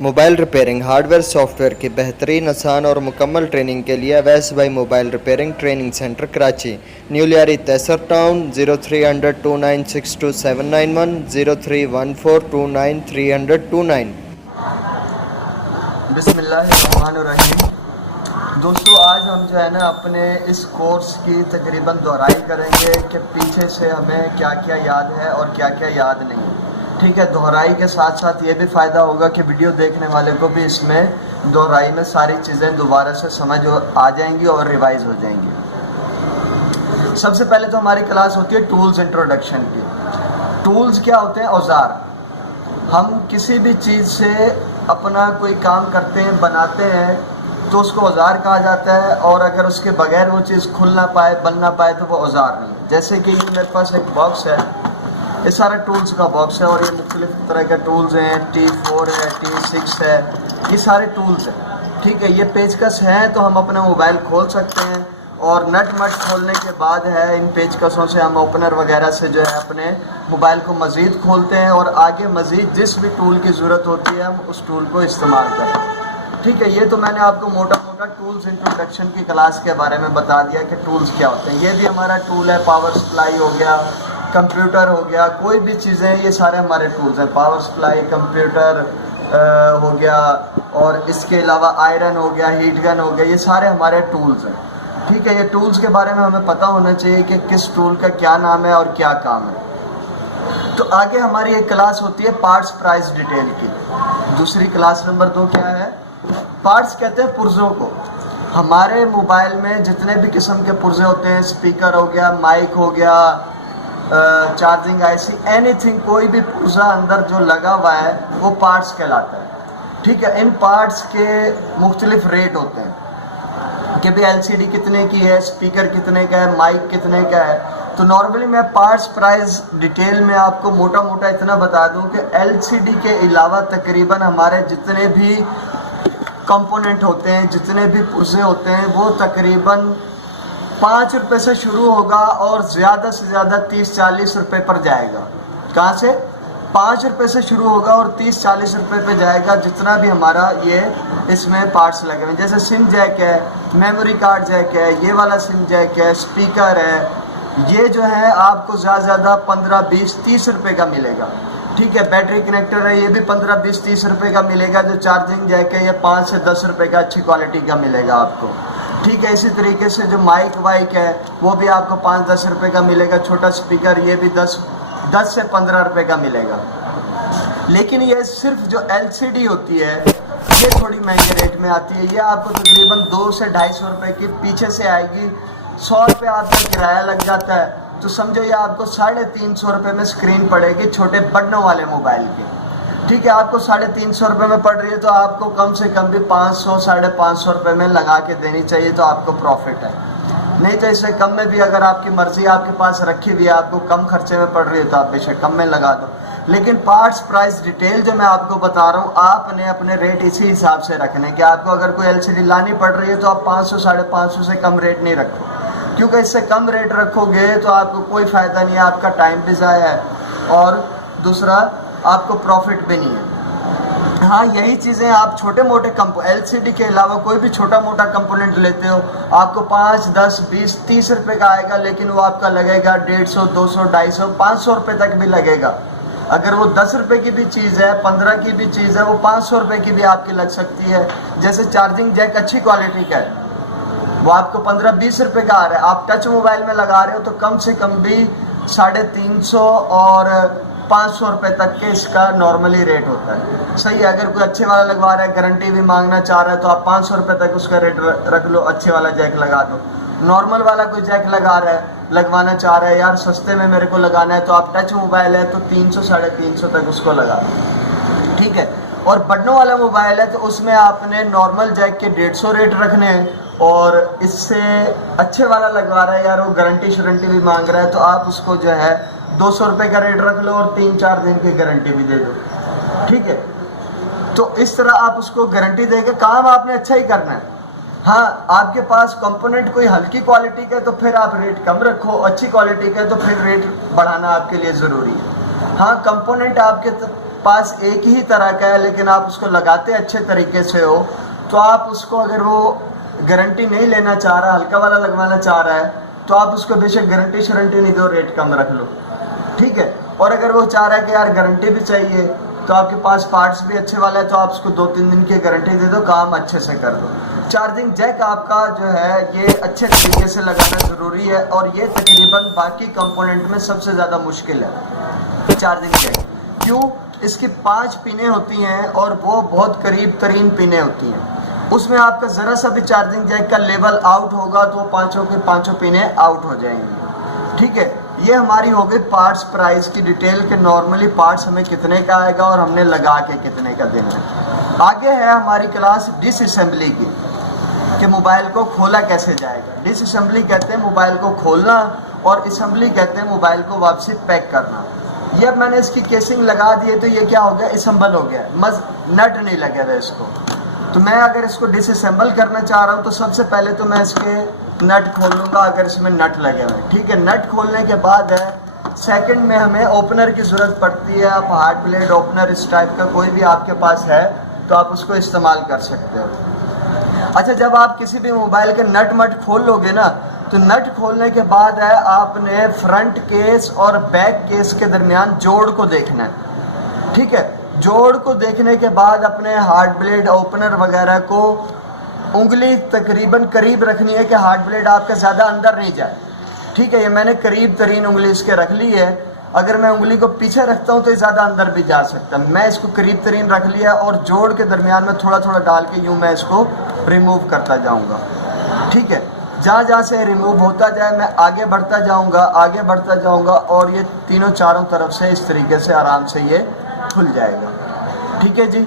Mobile repairing hard where soft where کی بہترین آسان اور مکمل ٹریننگ کے لیے اویس بھائی mobile repairing training centre Karachi, New Lyari Taiser Town, 0300296291 0314293029۔ بسم اللہ الرحمن الرحیم۔ دوستو، آج ہم جو ہے نا اپنے اس کورس کی تقریباً دہرائی کریں گے کہ پیچھے سے ہمیں کیا کیا یاد ہے اور کیا کیا یاد نہیں۔ ٹھیک ہے، دہرائی کے ساتھ ساتھ یہ بھی فائدہ ہوگا کہ ویڈیو دیکھنے والے کو بھی اس میں دہرائی میں ساری چیزیں دوبارہ سے سمجھ آ جائیں گی اور ریوائز ہو جائیں گی۔ سب سے پہلے تو ہماری کلاس ہوتی ہے ٹولز انٹروڈکشن کی۔ ٹولز کیا ہوتے ہیں؟ اوزار۔ ہم کسی بھی چیز سے اپنا کوئی کام کرتے ہیں، بناتے ہیں تو اس کو اوزار کہا جاتا ہے، اور اگر اس کے بغیر وہ چیز کھل نہ پائے، بن نہ پائے تو وہ اوزار نہیں۔ جیسے کہ یہ میرے پاس ایک باکس ہے، یہ سارا ٹولز کا باکس ہے اور یہ مختلف طرح کے ٹولز ہیں، T4 ہے، T6 ہے، یہ سارے ٹولز ہیں۔ ٹھیک ہے، یہ پیچکس ہیں تو ہم اپنا موبائل کھول سکتے ہیں، اور نٹ مٹ کھولنے کے بعد ہے ان پیچکسوں سے ہم اوپنر وغیرہ سے جو ہے اپنے موبائل کو مزید کھولتے ہیں، اور آگے مزید جس بھی ٹول کی ضرورت ہوتی ہے ہم اس ٹول کو استعمال کرتے ہیں۔ ٹھیک ہے، یہ تو میں نے آپ کو موٹا موٹا ٹولز انٹروڈکشن کی کلاس کے بارے میں بتا دیا کہ ٹولز کیا ہوتے ہیں۔ یہ بھی ہمارا ٹول ہے، پاور سپلائی ہو گیا، کمپیوٹر ہو گیا، کوئی بھی چیزیں، یہ سارے ہمارے ٹولز ہیں۔ پاور سپلائی، کمپیوٹر ہو گیا، اور اس کے علاوہ آئرن ہو گیا، ہیٹ گن ہو گیا، یہ سارے ہمارے ٹولز ہیں۔ ٹھیک ہے، یہ ٹولز کے بارے میں ہمیں پتہ ہونا چاہیے کہ کس ٹول کا کیا نام ہے اور کیا کام ہے۔ تو آگے ہماری ایک کلاس ہوتی ہے پارٹس پرائز ڈیٹیل کی۔ دوسری کلاس نمبر 2 کیا ہے؟ پارٹس کہتے ہیں پرزوں کو۔ ہمارے موبائل میں جتنے بھی قسم کے پرزے ہوتے ہیں، اسپیکر ہو گیا، مائک ہو گیا، چارجنگ آئی سی، اینی تھنگ، کوئی بھی پرزہ اندر جو لگا ہوا ہے وہ پارٹس کہلاتا ہے۔ ٹھیک ہے، ان پارٹس کے مختلف ریٹ ہوتے ہیں کہ بھی ایل سی ڈی کتنے کی ہے، اسپیکر کتنے کا ہے، مائک کتنے کا ہے۔ تو نارملی میں پارٹس پرائز ڈیٹیل میں آپ کو موٹا موٹا اتنا بتا دوں کہ ایل سی ڈی کے علاوہ تقریباً ہمارے جتنے بھی کمپوننٹ ہوتے ہیں، جتنے بھی پرزے ہوتے ہیں، وہ تقریباً 5 روپے سے شروع ہوگا اور زیادہ سے زیادہ 30-40 روپے پر جائے گا۔ کہاں سے؟ 5 روپے سے شروع ہوگا اور 30-40 روپے پہ جائے گا، جتنا بھی ہمارا یہ اس میں پارٹس لگے ہوئے ہیں۔ جیسے سم جیک ہے، میموری کارڈ جیک ہے، یہ والا سم جیک ہے، اسپیکر ہے، یہ جو ہے آپ کو زیادہ سے زیادہ 15-20-30 روپے کا ملے گا۔ ٹھیک ہے، بیٹری کنیکٹر ہے، یہ بھی 15-20-30 روپے کا ملے گا۔ جو چارجنگ جیک ہے یہ 5 سے 10 روپے کا اچھی کوالٹی کا ملے گا آپ کو۔ ٹھیک ہے، اسی طریقے سے جو مائک وائک ہے وہ بھی آپ کو 5-10 روپے کا ملے گا۔ چھوٹا اسپیکر یہ بھی 10 سے 15 روپے کا ملے گا۔ لیکن یہ صرف جو ایل سی ڈی ہوتی ہے یہ تھوڑی مہنگے ریٹ میں آتی ہے، یہ آپ کو تقریباً 200 سے 250 روپے کی پیچھے سے آئے گی۔ 100 روپے آپ کا کرایہ لگ جاتا ہے، تو سمجھو یہ آپ کو 350 روپے میں اسکرین پڑے گی چھوٹے بٹنوں والے موبائل کی۔ ٹھیک ہے، آپ کو 350 روپے میں پڑ رہی ہے تو آپ کو کم سے کم بھی 500-550 روپے میں لگا کے دینی چاہیے، تو آپ کو پروفٹ ہے۔ نہیں تو اس سے کم میں بھی اگر آپ کی مرضی آپ کے پاس رکھی ہوئی ہے، آپ کو کم خرچے میں پڑ رہی ہے تو آپ بے شک کم میں لگا دو۔ لیکن پارٹس پرائز ڈیٹیل جو میں آپ کو بتا رہا ہوں، آپ نے اپنے ریٹ اسی حساب سے رکھنے کہ آپ کو اگر کوئی ایل سی ڈی لانی پڑ رہی ہے تو آپ 500-550 سے کم ریٹ نہیں رکھو، کیونکہ اس سے کم ریٹ رکھو گے تو آپ کو کوئی فائدہ نہیں ہے، آپ کا ٹائم بھی ضائع ہے اور دوسرا آپ کو پروفٹ بھی نہیں ہے۔ ہاں، یہی چیزیں آپ چھوٹے موٹے ایل سی ڈی کے علاوہ کوئی بھی چھوٹا موٹا کمپوننٹ لیتے ہو، آپ کو 5, 10, 20, 30 روپے کا آئے گا، لیکن وہ آپ کا لگے گا 150, 200, 250, 500 روپے تک بھی لگے گا۔ اگر وہ 10 روپے کی بھی چیز ہے، 15 کی بھی چیز ہے، وہ 500 روپے کی بھی آپ کی لگ سکتی ہے۔ جیسے چارجنگ جیک اچھی کوالٹی کا ہے، وہ آپ کو 15-20 روپے کا آ رہا ہے، آپ ٹچ موبائل میں لگا رہے ہو تو کم سے کم بھی 350 اور 500 روپے تک کے اس کا نارملی ریٹ ہوتا ہے۔ صحیح ہے، اگر کوئی اچھے والا لگوا رہا ہے، گارنٹی بھی مانگنا چاہ رہا ہے، تو آپ 500 روپے تک اس کا ریٹ رکھ لو، اچھے والا جیک لگا دو۔ نارمل والا کوئی جیک لگوانا چاہ رہا ہے، یار سستے میں میرے کو لگانا ہے، تو آپ ٹچ موبائل ہے تو 300-350 تک اس کو لگا دو۔ ٹھیک ہے، اور بٹنوں والا موبائل ہے تو اس میں آپ نے نارمل جیک کے 150 ریٹ رکھنے ہیں، اور اس سے اچھے والا لگوا رہا ہے یار، وہ گارنٹی شرنٹی بھی مانگ رہا ہے، تو آپ اس کو جو ہے 200 روپے کا ریٹ رکھ لو اور 3-4 دن کی گارنٹی بھی دے دو۔ ٹھیک ہے، تو اس طرح آپ اس کو گارنٹی دے کے کام آپ نے اچھا ہی کرنا ہے۔ ہاں، آپ کے پاس کمپوننٹ کوئی ہلکی کوالٹی کا ہے تو پھر آپ ریٹ کم رکھو، اچھی کوالٹی کا ہے تو پھر ریٹ بڑھانا آپ کے لیے ضروری ہے۔ ہاں، کمپوننٹ آپ کے پاس ایک ہی طرح کا ہے لیکن آپ اس کو لگاتے اچھے طریقے سے ہو تو آپ اس کو اگر وہ گارنٹی نہیں لینا چاہ رہا, ہلکا والا لگوانا چاہ رہا ہے تو آپ اس کو بے شک گارنٹی شرنٹی نہیں دو, ریٹ کم رکھ لو, ٹھیک ہے. اور اگر وہ چاہ رہا ہے کہ یار گارنٹی بھی چاہیے تو آپ کے پاس پارٹس بھی اچھے والا ہے تو آپ اس کو 2-3 دن کی گارنٹی دے دو, کام اچھے سے کر دو. چارجنگ جیک آپ کا جو ہے یہ اچھے طریقے سے لگانا ضروری ہے اور یہ تقریباً باقی کمپوننٹ میں سب سے زیادہ مشکل ہے چارجنگ جیک. کیوں؟ اس کی 5 پنیں ہوتی ہیں اور وہ بہت قریب ترین پنیں ہوتی ہیں. اس میں آپ کا ذرا سا بھی چارجنگ جیک کا لیول آؤٹ ہوگا تو وہ 5 کے 5 پنیں آؤٹ ہو جائیں گی, ٹھیک ہے. یہ ہماری ہو گئی پارٹس پرائز کی ڈیٹیل کہ نارملی پارٹس ہمیں کتنے کا آئے گا اور ہم نے لگا کے کتنے کا دینا ہے. آگے ہے ہماری کلاس ڈس اسمبلی کی کہ موبائل کو کھولا کیسے جائے گا. ڈس اسمبلی کہتے ہیں موبائل کو کھولنا اور اسمبلی کہتے ہیں موبائل کو واپسی پیک کرنا. یہ اب میں نے اس کی کیسنگ لگا دی ہے تو یہ کیا ہو گیا, اسمبل ہو گیا, نٹ نہیں لگے ہوئے اس کو. تو میں اگر اس کو ڈس اسمبل کرنا چاہ رہا ہوں تو سب سے پہلے تو میں اس کے نٹ کھول لوں گا اگر اس میں نٹ لگے ہوئے, ٹھیک ہے. نٹ کھولنے کے بعد ہے سیکنڈ میں ہمیں اوپنر کی ضرورت پڑتی ہے. آپ ہارڈ بلیڈ اوپنر اس ٹائپ کا کوئی بھی آپ کے پاس ہے تو آپ اس کو استعمال کر سکتے ہو. اچھا, جب آپ کسی بھی موبائل کے نٹ مٹ کھول لو گے نا تو نٹ کھولنے کے بعد ہے آپ نے فرنٹ کیس اور بیک کیس کے درمیان جوڑ کو دیکھنا ہے, ٹھیک ہے. جوڑ کو دیکھنے کے بعد اپنے ہارڈ بلیڈ اوپنر وغیرہ کو انگلی تقریباً قریب رکھنی ہے کہ ہارڈ بلیڈ آپ کا زیادہ اندر نہیں جائے, ٹھیک ہے. یہ میں نے قریب ترین انگلی اس کے رکھ لی ہے. اگر میں انگلی کو پیچھے رکھتا ہوں تو یہ زیادہ اندر بھی جا سکتا ہے. میں اس کو قریب ترین رکھ لیا اور جوڑ کے درمیان میں تھوڑا تھوڑا ڈال کے یوں میں اس کو ریموو کرتا جاؤں گا, ٹھیک ہے. جہاں جہاں سے ریموو ہوتا جائے میں آگے بڑھتا جاؤں گا اور یہ تینوں چاروں طرف سے اس طریقے سے آرام سے یہ کھل جائے گا, ٹھیک ہے جی.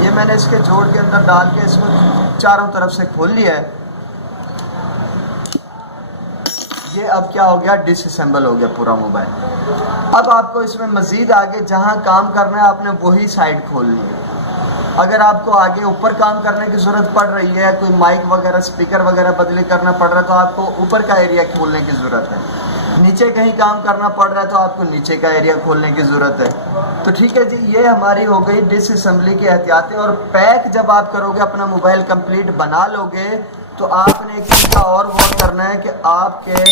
یہ میں نے اس کے جوڑ کے اندر ڈال کے اس کو چاروں طرف سے کھول لیا ہے. یہ اب کیا ہو گیا, ڈس اسمبل ہو گیا پورا موبائل. اب آپ کو اس میں مزید آگے جہاں کام کرنا ہے آپ نے وہی سائڈ کھولنی ہے. اگر آپ کو آگے اوپر کام کرنے کی ضرورت پڑ رہی ہے, کوئی مائک وغیرہ اسپیکر وغیرہ بدلی کرنا پڑ رہا ہے تو آپ کو اوپر کا ایریا کھولنے کی ضرورت ہے. نیچے کہیں کام کرنا پڑ رہا ہے تو آپ کو نیچے کا ایریا کھولنے کی ضرورت ہے. تو ٹھیک ہے جی, یہ ہماری ہو گئی ڈس اسمبلی کی احتیاطیں. اور پیک جب آپ کرو گے, اپنا موبائل کمپلیٹ بنا لو گے تو آپ نے ایک چیز کا اور غور کرنا ہے کہ آپ کے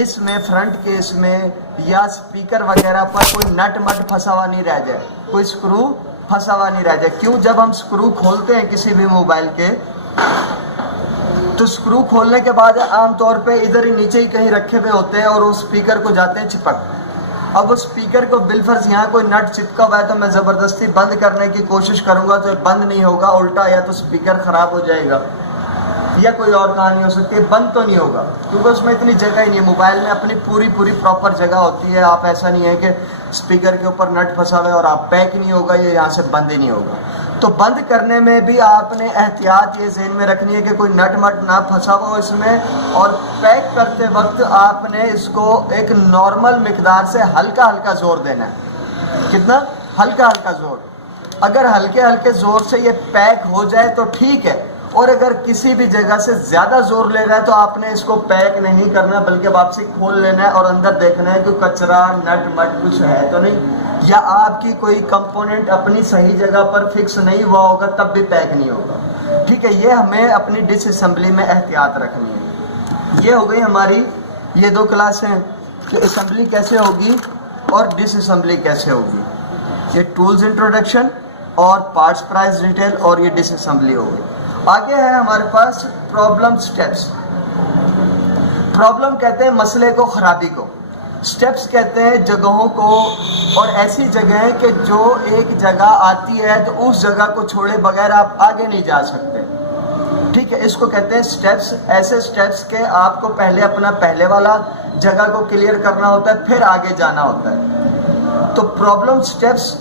اس میں فرنٹ کیس میں یا اسپیکر وغیرہ پر کوئی نٹ مٹ پھنسا ہوا نہیں رہ جائے, کوئی اسکرو پھنسا ہوا نہیں رہ جائے. کیوں؟ جب ہم اسکرو کھولتے ہیں کسی بھی موبائل کے تو اسکرو کھولنے کے بعد عام طور پہ ادھر ہی نیچے ہی کہیں رکھے ہوئے ہوتے ہیں اور وہ اسپیکر کو جاتے ہیں چپک. اب اس اسپیکر کو بالفرض یہاں کوئی نٹ چپکا ہوا ہے تو میں زبردستی بند کرنے کی کوشش کروں گا تو بند نہیں ہوگا, الٹا یا تو اسپیکر خراب ہو جائے گا یا کوئی اور کہانی ہو سکتی ہے, بند تو نہیں ہوگا کیونکہ اس میں اتنی جگہ ہی نہیں ہے. موبائل میں اپنی پوری پراپر جگہ ہوتی ہے. آپ ایسا نہیں ہے کہ اسپیکر کے اوپر نٹ پھنسا ہوا ہے اور آپ پیک نہیں ہوگا, یہ یہاں سے بند ہی نہیں ہوگا. تو بند کرنے میں بھی آپ نے احتیاط یہ ذہن میں رکھنی ہے کہ کوئی نٹ مٹ نہ پھنسا ہوا ہو اس میں. اور پیک کرتے وقت آپ نے اس کو ایک نارمل مقدار سے ہلکا ہلکا زور دینا ہے. کتنا ہلکا ہلکا زور. اگر ہلکے ہلکے زور سے یہ پیک ہو جائے تو ٹھیک ہے, اور اگر کسی بھی جگہ سے زیادہ زور لے رہا ہے تو آپ نے اس کو پیک نہیں کرنا بلکہ واپسی کھول لینا ہے اور اندر دیکھنا ہے کہ کچرا نٹ مٹ کچھ ہے تو نہیں, یا آپ کی کوئی کمپوننٹ اپنی صحیح جگہ پر فکس نہیں ہوا ہوگا تب بھی پیک نہیں ہوگا, ٹھیک ہے. یہ ہمیں اپنی ڈس اسمبلی میں احتیاط رکھنی ہے. یہ ہو گئی ہماری یہ 2 کلاسیں کہ اسمبلی کیسے ہوگی اور ڈس اسمبلی کیسے ہوگی. یہ ٹولز انٹروڈکشن اور پارٹس پرائز ڈیٹیل اور یہ ڈس اسمبلی ہو گئی. آگے ہے ہمارے پاس پرابلم سٹیپس. پرابلم کہتے ہیں مسئلے کو, خرابی کو. سٹیپس کہتے ہیں جگہوں کو, اور ایسی جگہیں کہ جو ایک جگہ آتی ہے تو اس جگہ کو چھوڑے بغیر آپ آگے نہیں جا سکتے, ٹھیک ہے. اس کو کہتے ہیں سٹیپس. ایسے سٹیپس کے آپ کو پہلے اپنا پہلے والا جگہ کو کلیئر کرنا ہوتا ہے پھر آگے جانا ہوتا ہے. تو پرابلم سٹیپس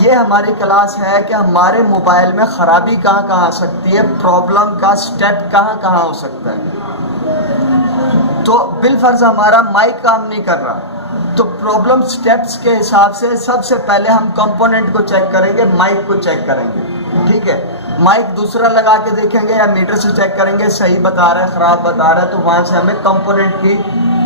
یہ ہماری کلاس ہے کہ ہمارے موبائل میں خرابی کہاں کہاں آ سکتی ہے, پرابلم کا سٹیپ کہاں کہاں ہو سکتا ہے. تو بالفرض ہمارا مائک کام نہیں کر رہا تو پرابلم سٹیپس کے حساب سے سب سے پہلے ہم کمپوننٹ کو چیک کریں گے, مائک کو چیک کریں گے, ٹھیک ہے. مائک دوسرا لگا کے دیکھیں گے یا میٹر سے چیک کریں گے صحیح بتا رہا ہے خراب بتا رہا ہے, تو وہاں سے ہمیں کمپوننٹ کی